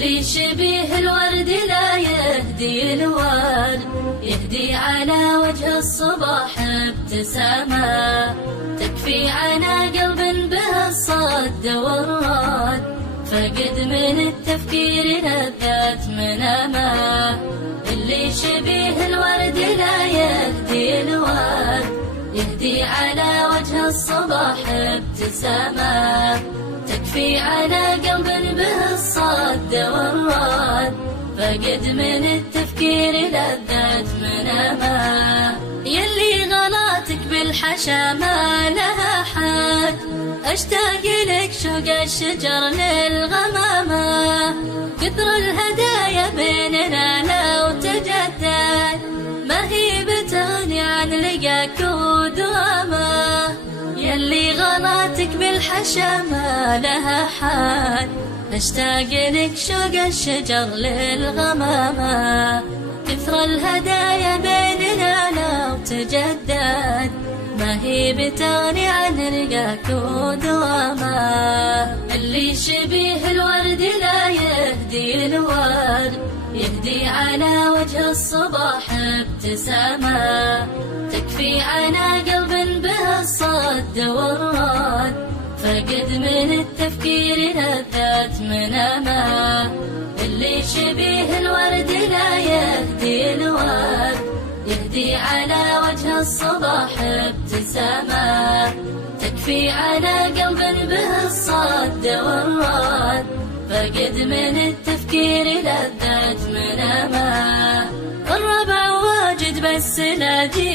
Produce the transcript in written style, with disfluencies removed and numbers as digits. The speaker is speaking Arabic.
اللي شبيه الورد لا يهدي الورد، يهدي على وجه الصباح ابتسامة تكفي عنا قلب به الصد والرد، فقد من التفكير لذات منامه. اللي شبيه الورد لا يهدي الورد، يهدي على وجه الصباح ابتسامة تكفي على قلب به الصد والرد، فقد من التفكير لذات منامه. يلي غلاتك بالحشا ما لها حد، اشتاق لك شوق الشجر للغمامة، كثر الهدايا بيننا لو تجدد، ما هي بتغني عن لقاك ودوامه. يلي غلاتك بالحشا ما لها حد، اشتاق لك شوق الشجر للغمامة، كثر الهدايا بيننا لو تجدد، ما هي بتغني عن رقاك ودوامه. اللي شبيه الورد لا يهدي الورد، يهدي على وجه الصباح ابتسامة تكفي عنا قلب به الصد والرد، فقد من التفكير لذات منامه. اللي شبيه الورد لا يهدي الورد، يهدي على وجه الصباح ابتسامة تكفي على قلب به الصد والرد، فقد من التفكير لذات منامه. الربع واجد بس لا